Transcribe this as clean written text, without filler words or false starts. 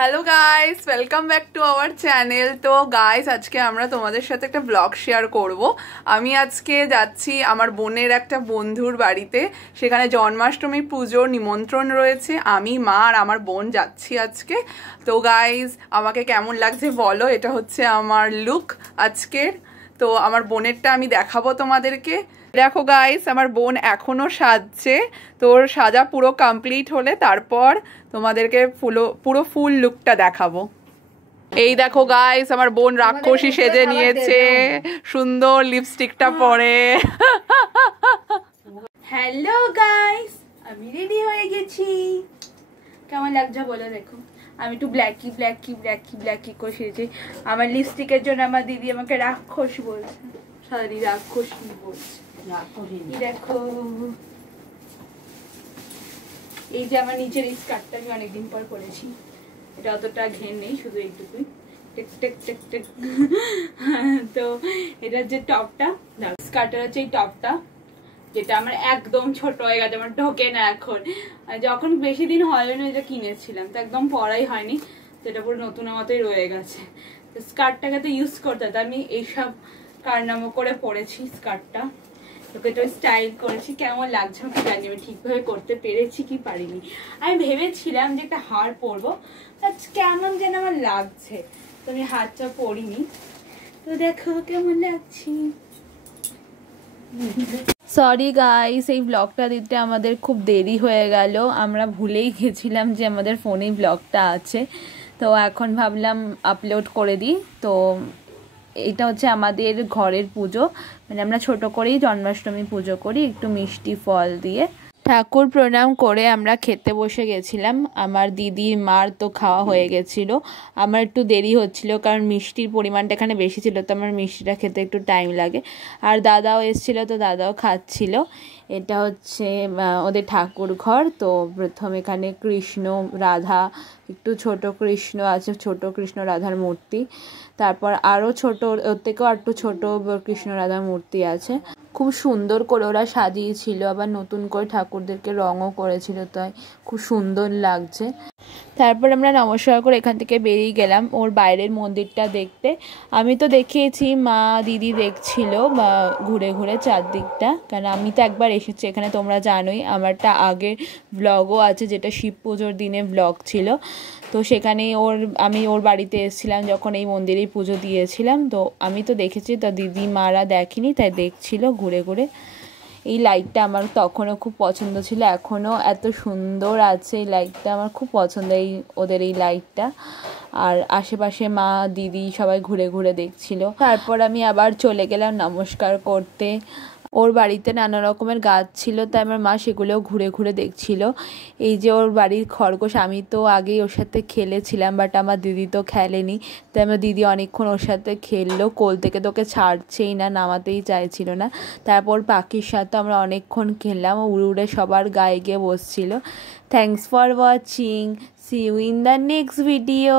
Hello guys, welcome back to our channel. তো guys, আজকে আমরা তোমাদের সাথে একটা ব্লগ শেয়ার করব। আমি আজকে যাচ্ছি আমার বোনের একটা বন্ধুর বাড়িতে, সেখানে জন্মাষ্টমী পুজোর নিমন্ত্রণ রয়েছে। আমি, মা আর আমার বোন যাচ্ছি আজকে। তো গাইস, আমাকে কেমন লাগছে বলো। এটা হচ্ছে আমার লুক আজকের। তো আমার বোনেরটা আমি দেখাবো তোমাদেরকে। দেখো গাইস, আমার বোন এখনো সাজছে। তোর সাজা পুরো কমপ্লিট হলে তারপর তোমাদেরকে পুরো ফুল লুকটা দেখাবো। এই দেখো গাইস, আমার বোন রাক্ষসী সেজে নিয়েছে, সুন্দর লিপস্টিকটা পরে। হ্যালো গাইস, আমি রেডি হয়ে গেছি। কেমন লাগছে বলো। দেখো, আমি একটু ব্ল্যাকি করে সেজেছি। আমার লিপস্টিকের জন্য আমার দিদি আমাকে রাক্ষস বলছে, সরি রাক্ষসী বলছে। দেখো, এই যে আমার নিচের এই স্কার্টটা আমি অনেকদিন পর পরেছি। এটা অতটা ঘের নেই, শুধু এইটুকুই। তো এটার যে টপটা, স্কার্টের হচ্ছে এই টপটা, যেটা আমার একদম ছোট হয়ে গেছে, আমার ঢোকে না এখন। যখন বেশি দিন হয়নি এটা কিনেছিলাম, তো একদম পরাই হয়নি, তো এটা পুরো নতুনের মতোই রয়ে গেছে। তো স্কার্টটাকে তো ইউজ করতে হতো, আমি এইসব কারনামা করে পরেছি স্কার্টটা। তোকে তো স্টাইল করেছি, কেমন লাগছে আমি জানি, আমি ঠিকভাবে করতে পেরেছি কি পারিনি। আমি ভেবেছিলাম যে একটা হার পরবো, কেমন যেন আমার লাগছে, তো আমি হারটা পরিনি। তো দেখো কেমন লাগছে। সরি গাইস, এই ব্লগটা দিতে আমাদের খুব দেরি হয়ে গেল। আমরা ভুলেই গেছিলাম যে আমাদের ফোনেই ব্লগটা আছে, তো এখন ভাবলাম আপলোড করে দিই। তো এটা হচ্ছে আমাদের ঘরের পুজো, মানে আমরা ছোট করেই জন্মাষ্টমী পুজো করি, একটু মিষ্টি ফল দিয়ে। ঠাকুর প্রণাম করে আমরা খেতে বসে গেছিলাম। আমার দিদি মার তো খাওয়া হয়ে গেছিলো, আমার একটু দেরি হচ্ছিল কারণ মিষ্টির পরিমাণটা এখানে বেশি ছিল, তো আমার মিষ্টিটা খেতে একটু টাইম লাগে। আর দাদাও এসেছিলো, তো দাদাও খাচ্ছিল। এটা হচ্ছে ওদের ঠাকুর ঘর। তো প্রথম এখানে কৃষ্ণ রাধা, একটু ছোট কৃষ্ণ আছে, ছোট কৃষ্ণ রাধার মূর্তি। তারপর আরও ছোট, ওর থেকেও একটু ছোট কৃষ্ণ রাধার মূর্তি আছে। খুব সুন্দর করে ওরা সাজিয়েছিল, আবার নতুন করে ঠাকুরদেরকে রঙও করেছিল, তাই খুব সুন্দর লাগছে। তারপর আমরা নমস্কার করে এখান থেকে বেরিয়ে গেলাম ওর বাইরের মন্দিরটা দেখতে। আমি তো দেখিয়েছি, মা দিদি দেখছিল বা ঘুরে ঘুরে চারদিকটা, কারণ আমি তো একবার এসেছি এখানে, তোমরা জানোই। আমারটা আগের ব্লগও আছে, যেটা শিব পুজোর দিনে ব্লগ ছিল। তো সেখানেই আমি ওর বাড়িতে এসেছিলাম যখন এই মন্দিরেই পুজো দিয়েছিলাম। তো আমি তো দেখেছি, তো দিদি মারা দেখেনি, তাই দেখছিল ঘুরে ঘুরে। এই লাইটটা আমার তখনও খুব পছন্দ ছিল, এখনও এত সুন্দর আছে এই লাইটটা, আমার খুব পছন্দ ওদের এই লাইটটা। আর আশেপাশে মা দিদি সবাই ঘুরে ঘুরে দেখছিল। তারপর আমি আবার চলে গেলাম নমস্কার করতে। ওর বাড়িতে নানা রকমের গাছ ছিল, তাই আমার মা সেগুলোও ঘুরে ঘুরে দেখছিল। এই যে ওর বাড়ির খরগোশ, আমি তো আগেই ওর সাথে খেলেছিলাম, বাট আমার দিদি তো খেলেনি, তাই আমার দিদি অনেকক্ষণ ওর সাথে খেললো। কোল থেকে তোকে ছাড়ছেই না, নামাতেই চাইছিল না। তারপর পাখির সাথে আমরা অনেকক্ষণ খেললাম, উড়ে উড়ে সবার গায়ে গিয়ে বসছিল। Thanks for watching, see you in the next video.